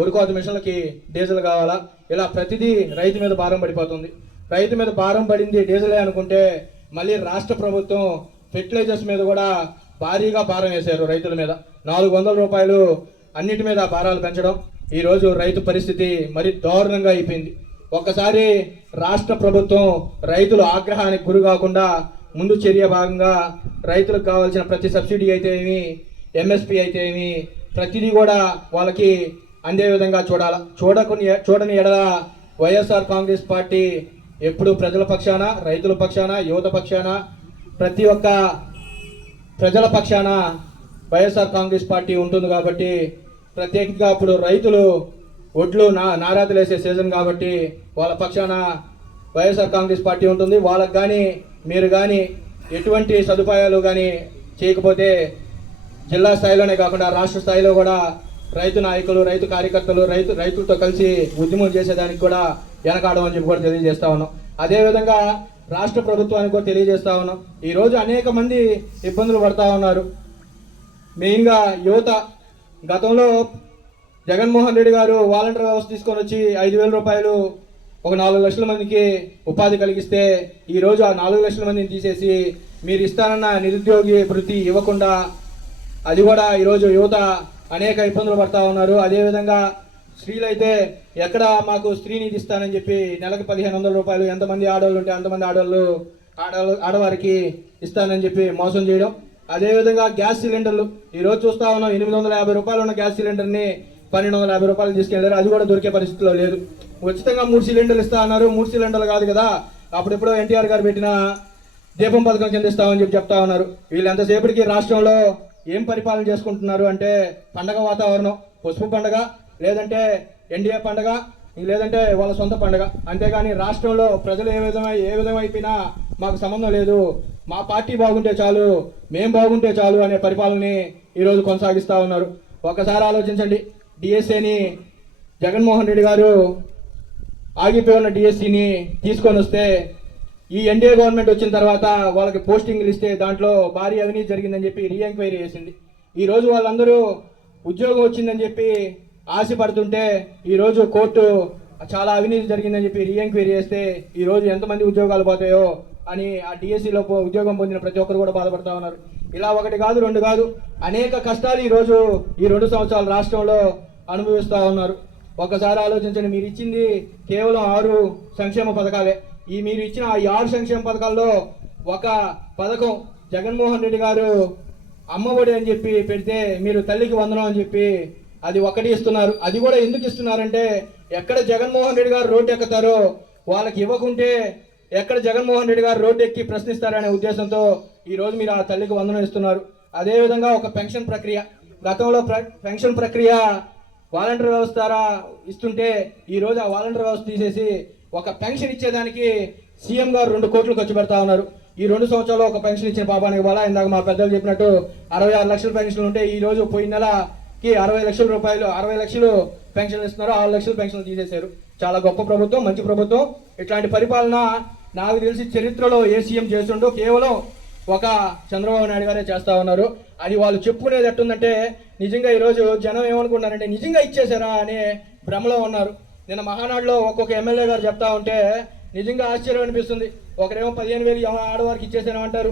ఉరుకోత మిషన్లకి డీజిల్ కావాలా. ఇలా ప్రతిదీ రైతు మీద భారం పడిపోతుంది. రైతు మీద భారం పడింది డీజిలే అనుకుంటే, మళ్ళీ రాష్ట్ర ప్రభుత్వం ఫెర్టిలైజర్స్ మీద కూడా భారీగా భారం వేశారు రైతుల మీద. 400 రూపాయలు అన్నిటి మీద భారాలు పెంచడం ఈరోజు రైతు పరిస్థితి మరి దారుణంగా అయిపోయింది. ఒక్కసారి రాష్ట్ర ప్రభుత్వం రైతుల ఆగ్రహానికి గురి కాకుండా ముందు చర్య భాగంగా రైతులకు కావాల్సిన ప్రతి సబ్సిడీ అయితే ఏమి, ఎంఎస్పి అయితే ఏమి, ప్రతిదీ కూడా వాళ్ళకి అందే విధంగా చూడని ఎడల వైఎస్ఆర్ కాంగ్రెస్ పార్టీ ఎప్పుడు ప్రజల పక్షాన, రైతుల పక్షాన, యువత పక్షాన, ప్రతి ఒక్క ప్రజల పక్షాన వైఎస్ఆర్ కాంగ్రెస్ పార్టీ ఉంటుంది. కాబట్టి ప్రత్యేకంగా ఇప్పుడు రైతులు ఒడ్లు నారాతలు వేసే సీజన్ కాబట్టి వాళ్ళ పక్షాన వైఎస్ఆర్ కాంగ్రెస్ పార్టీ ఉంటుంది. వాళ్ళకు కానీ మీరు కానీ ఎటువంటి సదుపాయాలు కానీ చేయకపోతే జిల్లా స్థాయిలోనే కాకుండా రాష్ట్ర స్థాయిలో కూడా రైతు నాయకులు, రైతు కార్యకర్తలు రైతులతో కలిసి ఉద్యమం చేసేదానికి కూడా వెనకాడడం అని చెప్పి కూడా తెలియజేస్తా ఉన్నాం. అదేవిధంగా రాష్ట్ర ప్రభుత్వానికి కూడా తెలియజేస్తా ఉన్నాం. ఈరోజు అనేక మంది ఇబ్బందులు పడతా ఉన్నారు. మెయిన్గా యువత. గతంలో జగన్మోహన్ రెడ్డి గారు వాలంటీర్ వ్యవస్థ తీసుకొని వచ్చి 5,000 రూపాయలు ఒక 4 లక్షల మందికి ఉపాధి కలిగిస్తే, ఈరోజు ఆ 4 లక్షల మందిని తీసేసి మీరు ఇస్తానన్న నిరుద్యోగి వృత్తి ఇవ్వకుండా, అది కూడా ఈరోజు యువత అనేక ఇబ్బందులు పడతా ఉన్నారు. అదేవిధంగా స్త్రీలైతే ఎక్కడ మాకు స్త్రీనిధి ఇస్తానని చెప్పి నెలకు 1,500 రూపాయలు, ఎంతమంది ఆడవాళ్ళు ఉంటే అంతమంది ఆడవారికి ఇస్తానని చెప్పి మోసం చేయడం. అదేవిధంగా గ్యాస్ సిలిండర్లు ఈరోజు చూస్తా ఉన్నాం. 850 రూపాయలు ఉన్న గ్యాస్ సిలిండర్ని 1,250 రూపాయలు తీసుకెళ్లారు. అది కూడా దొరికే పరిస్థితిలో లేదు. ఉచితంగా 3 సిలిండర్లు ఇస్తా అన్నారు. 3 సిలిండర్లు కాదు కదా, అప్పుడెప్పుడో ఎన్టీఆర్ గారు పెట్టిన దీపం పథకం కింద ఇస్తామని చెప్పి చెప్తా ఉన్నారు. వీళ్ళు ఎంతసేపటికి రాష్ట్రంలో ఏం పరిపాలన చేసుకుంటున్నారు అంటే, పండగ వాతావరణం, పసుపు పండగ, లేదంటే ఎన్డీఏ పండగ, లేదంటే వాళ్ళ సొంత పండగ. అంతేగాని రాష్ట్రంలో ప్రజలు ఏ విధమైపోయినా మాకు సంబంధం లేదు, మా పార్టీ బాగుంటే చాలు, మేం బాగుంటే చాలు అనే పరిపాలనని ఈరోజు కొనసాగిస్తూ ఉన్నారు. ఒకసారి ఆలోచించండి. డిఎస్ఏని జగన్మోహన్ రెడ్డి గారు ఆగిపోయి ఉన్న డిఎస్సిని తీసుకొని వస్తే, ఈ ఎన్డీఏ గవర్నమెంట్ వచ్చిన తర్వాత వాళ్ళకి పోస్టింగ్లు ఇస్తే దాంట్లో భారీ అవినీతి జరిగిందని చెప్పి రీఎంక్వైరీ చేసింది. ఈరోజు వాళ్ళందరూ ఉద్యోగం వచ్చిందని చెప్పి ఆశపడుతుంటే, ఈరోజు కోర్టు చాలా అవినీతి జరిగిందని చెప్పి రీఎంక్వైరీ చేస్తే ఈరోజు ఎంతమంది ఉద్యోగాలు పోతాయో అని ఆ డిఎస్సిలో ఉద్యోగం పొందిన ప్రతి ఒక్కరు కూడా బాధపడతా ఉన్నారు. ఇలా 1 కాదు 2 కాదు అనేక కష్టాలు ఈరోజు ఈ 2 సంవత్సరాల రాష్ట్రంలో అనుభవిస్తూ ఉన్నారు. ఒకసారి ఆలోచించండి. మీరు ఇచ్చింది కేవలం 6 సంక్షేమ పథకాలే. మీరు ఇచ్చిన ఈ 6 సంక్షేమ పథకాల్లో ఒక పథకం జగన్మోహన్ రెడ్డి గారు అమ్మఒడి అని చెప్పి పెడితే, మీరు తల్లికి వందనం అని చెప్పి అది ఒకటి ఇస్తున్నారు. అది కూడా ఎందుకు ఇస్తున్నారంటే, ఎక్కడ జగన్మోహన్ రెడ్డి గారు రోడ్డు ఎక్కుతారో వాళ్ళకి ఇవ్వకుంటే ఎక్కడ జగన్మోహన్ రెడ్డి గారు రోడ్డు ఎక్కి ప్రశ్నిస్తారనే ఉద్దేశంతో ఈరోజు మీరు ఆ తల్లికి వందనం ఇస్తున్నారు. అదేవిధంగా ఒక పెన్షన్ ప్రక్రియ, గతంలో పెన్షన్ ప్రక్రియ వాలంటీర్ వ్యవస్థ ద్వారా ఇస్తుంటే ఈరోజు ఆ వాలంటీర్ వ్యవస్థ తీసేసి ఒక పెన్షన్ ఇచ్చేదానికి సీఎం గారు 2 కోట్లు ఖర్చు పెడతా ఉన్నారు. ఈ 2 సంవత్సరాలు ఒక పెన్షన్ ఇచ్చిన పాపానికి పోలా. ఇందాక మా పెద్దలు చెప్పినట్టు 66 లక్షల పెన్షన్లు ఉంటే ఈ రోజు పోయిన నెలకి 60 లక్షల రూపాయలు 60 లక్షలు పెన్షన్లు ఇస్తున్నారు. 6 లక్షల పెన్షన్లు తీసేశారు. చాలా గొప్ప ప్రభుత్వం, మంచి ప్రభుత్వం. ఇట్లాంటి పరిపాలన నాకు తెలిసి చరిత్రలో ఏ సీఎం చేస్తుండో కేవలం ఒక చంద్రబాబు నాయుడు గారే చేస్తా ఉన్నారు. అది వాళ్ళు చెప్పుకునేది ఎట్టుందంటే నిజంగా ఈరోజు జనం ఏమనుకుంటున్నారంటే నిజంగా ఇచ్చేసారా అనే భ్రమలో ఉన్నారు. నిన్న మహానాడులో ఒక్కొక్క ఎమ్మెల్యే గారు చెప్తా ఉంటే నిజంగా ఆశ్చర్యం అనిపిస్తుంది. ఒకరేమో 15,000 ఆడవారికి ఇచ్చేసామంటారు,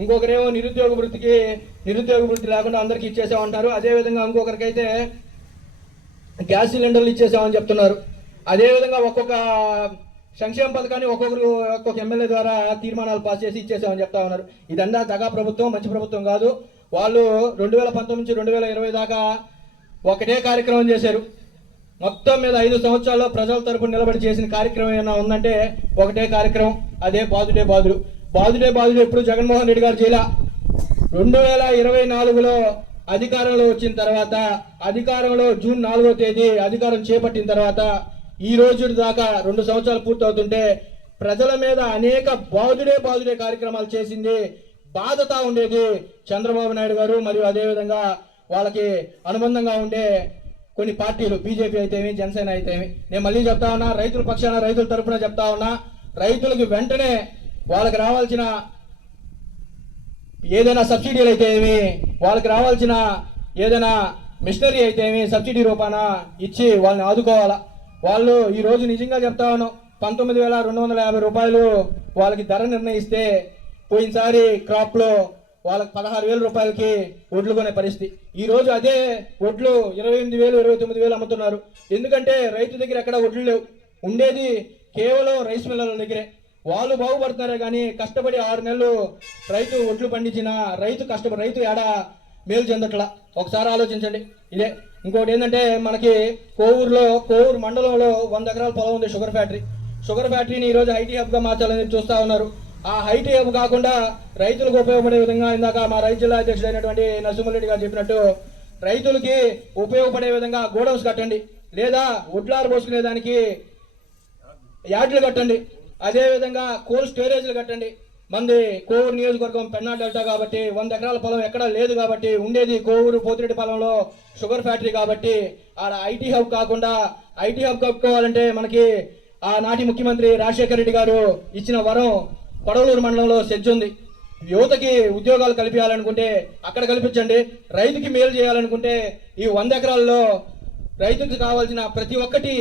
ఇంకొకరేమో నిరుద్యోగ వృత్తి లేకుండా అందరికి ఇచ్చేసామంటారు. అదేవిధంగా ఇంకొకరికైతే గ్యాస్ సిలిండర్లు ఇచ్చేసామని చెప్తున్నారు. అదేవిధంగా ఒక్కొక్క సంక్షేమ పథకాన్ని ఒక్కొక్క ఎమ్మెల్యే ద్వారా తీర్మానాలు పాస్ చేసి ఇచ్చేసామని చెప్తా ఉన్నారు. ఇదంతా దగా ప్రభుత్వం, మంచి ప్రభుత్వం కాదు. వాళ్ళు 2019 నుంచి 2020 దాకా ఒకటే కార్యక్రమం చేశారు. మొత్తం మీద 5 సంవత్సరాల్లో ప్రజల తరపున నిలబడి చేసిన కార్యక్రమం ఏమైనా ఉందంటే ఒకటే కార్యక్రమం, అదే బాదుడే బాదుడు ఎప్పుడు జగన్మోహన్ రెడ్డి గారు చేయాల. 2024లో అధికారంలో వచ్చిన తర్వాత, అధికారంలో జూన్ 4వ తేదీ అధికారం చేపట్టిన తర్వాత ఈ రోజు దాకా 2 సంవత్సరాలు పూర్తవుతుంటే ప్రజల మీద అనేక బాదుడే కార్యక్రమాలు చేసింది, బాధతా ఉండేది చంద్రబాబు నాయుడు గారు. మరియు అదేవిధంగా వాళ్ళకి అనుబంధంగా ఉండే కొన్ని పార్టీలు, బీజేపీ అయితేమి, జనసేన అయితేమి. నేను మళ్ళీ చెప్తా ఉన్నా, రైతుల పక్షాన రైతుల తరపున చెప్తా ఉన్నా, రైతులకు వెంటనే వాళ్ళకి రావాల్సిన ఏదైనా సబ్సిడీలు అయితే ఏమి, వాళ్ళకి రావాల్సిన ఏదైనా మిషనరీ అయితే ఏమి సబ్సిడీ రూపాన ఇచ్చి వాళ్ళని ఆదుకోవాలా. వాళ్ళు ఈ రోజు నిజంగా చెప్తా ఉన్నాం, 19,250 రూపాయలు వాళ్ళకి ధర నిర్ణయిస్తే పోయినసారి క్రాప్ లో వాళ్ళకి 16,000 రూపాయలకి వడ్లు కొనే పరిస్థితి. ఈ రోజు అదే వడ్లు 28,000, 29,000 అమ్ముతున్నారు. ఎందుకంటే రైతు దగ్గర ఎక్కడ వడ్లు లేవు, ఉండేది కేవలం రైస్ మిల్లర్ల దగ్గరే. వాళ్ళు బాగుపడుతున్నారే కానీ కష్టపడి 6 నెలలు రైతు వడ్లు పండించిన రైతు ఏడా మేలు చెందట్లా. ఒకసారి ఆలోచించండి. ఇదే ఇంకోటి ఏంటంటే మనకి కోవూరు మండలంలో 100 ఎకరాల పొలం ఉంది. షుగర్ ఫ్యాక్టరీని ఈరోజు ఐటీ హబ్గా మార్చాలని చూస్తూ ఉన్నారు. ఆ ఐటీ హబ్ కాకుండా రైతులకు ఉపయోగపడే విధంగా ఇందాక మా రైతు జిల్లా అధ్యక్షుడు అయినటువంటి నరసింహారెడ్డి గారు చెప్పినట్టు రైతులకి ఉపయోగపడే విధంగా గోడౌన్స్ కట్టండి, లేదా వడ్లారు పోసుకునేదానికి యార్డులు కట్టండి, అదేవిధంగా కోల్డ్ స్టోరేజ్లు కట్టండి. మంది కోవూరు నియోజకవర్గం పెన్నా డెల్టా కాబట్టి 100 ఎకరాల పొలం ఎక్కడా లేదు కాబట్టి ఉండేది కోవూరు పోతిరెడ్డి పొలంలో షుగర్ ఫ్యాక్టరీ కాబట్టి ఆడ ఐటీ హబ్ కాకుండా ఐటీ హబ్ కట్టుకోవాలంటే మనకి ఆనాటి ముఖ్యమంత్రి రాజశేఖర రెడ్డి గారు ఇచ్చిన వరం కొడవలూరు మండలంలో సెజ్ ఉంది. యువతకి ఉద్యోగాలు కల్పించాలనుకుంటే అక్కడ కల్పించండి, రైతుకి మేలు చేయాలనుకుంటే ఈ 100 ఎకరాల్లో రైతుకి కావాల్సిన ప్రతి ఒక్కటి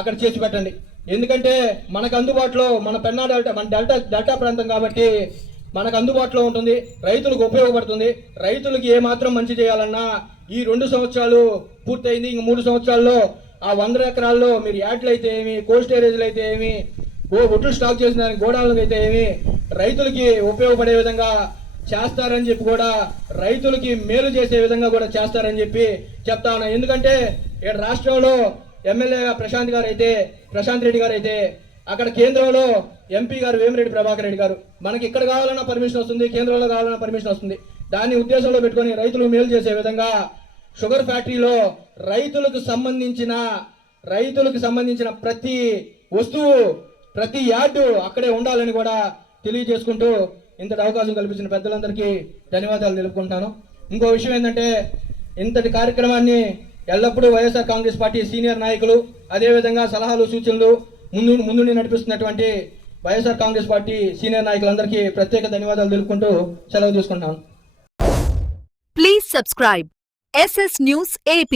అక్కడ చేసి పెట్టండి. ఎందుకంటే మనకు అందుబాటులో మన పెన్నా డెల్టా, మన డెల్టా ప్రాంతం కాబట్టి మనకు అందుబాటులో ఉంటుంది, రైతులకు ఉపయోగపడుతుంది. రైతులకి ఏమాత్రం మంచి చేయాలన్నా ఈ 2 సంవత్సరాలు పూర్తయింది. ఇంక 3 సంవత్సరాల్లో ఆ 100 ఎకరాల్లో మీరు యాడ్లు అయితే ఏమి, కోల్డ్ స్టోరేజ్లు అయితే ఏమి, ఒడ్లు స్టాక్ చేసిన దానికి గోడాలకు అయితే ఏమి రైతులకి ఉపయోగపడే విధంగా చేస్తారని చెప్పి కూడా, రైతులకి మేలు చేసే విధంగా కూడా చేస్తారని చెప్పి చెప్తా ఉన్నా. ఎందుకంటే ఇక్కడ రాష్ట్రంలో ఎమ్మెల్యేగా ప్రశాంత్ రెడ్డి గారు అయితే అక్కడ కేంద్రంలో ఎంపీ గారు వేమిరెడ్డి ప్రభాకర్ రెడ్డి గారు. మనకి ఇక్కడ కావాలన్నా పర్మిషన్ వస్తుంది, కేంద్రంలో కావాలన్నా పర్మిషన్ వస్తుంది. దాన్ని ఉద్దేశంలో పెట్టుకొని రైతులు మేలు చేసే విధంగా షుగర్ ఫ్యాక్టరీలో రైతులకు సంబంధించిన ప్రతి వస్తువు, ప్రతి యార్డు అక్కడే ఉండాలని కూడా తెలియజేసుకుంటూ ఇంతటి అవకాశం కల్పించిన పెద్దలందరికీ ధన్యవాదాలు తెలుపుకుంటాను. ఇంకో విషయం ఏంటంటే ఇంతటి కార్యక్రమాన్ని ఎల్లప్పుడూ వైఎస్ఆర్ కాంగ్రెస్ పార్టీ సీనియర్ నాయకులు, అదేవిధంగా సలహాలు సూచనలు ముందుండి నడిపిస్తున్నటువంటి వైఎస్ఆర్ కాంగ్రెస్ పార్టీ సీనియర్ నాయకులందరికీ ప్రత్యేక ధన్యవాదాలు తెలుపుకుంటూ సెలవు తీసుకుంటాను. Please subscribe SS News AP.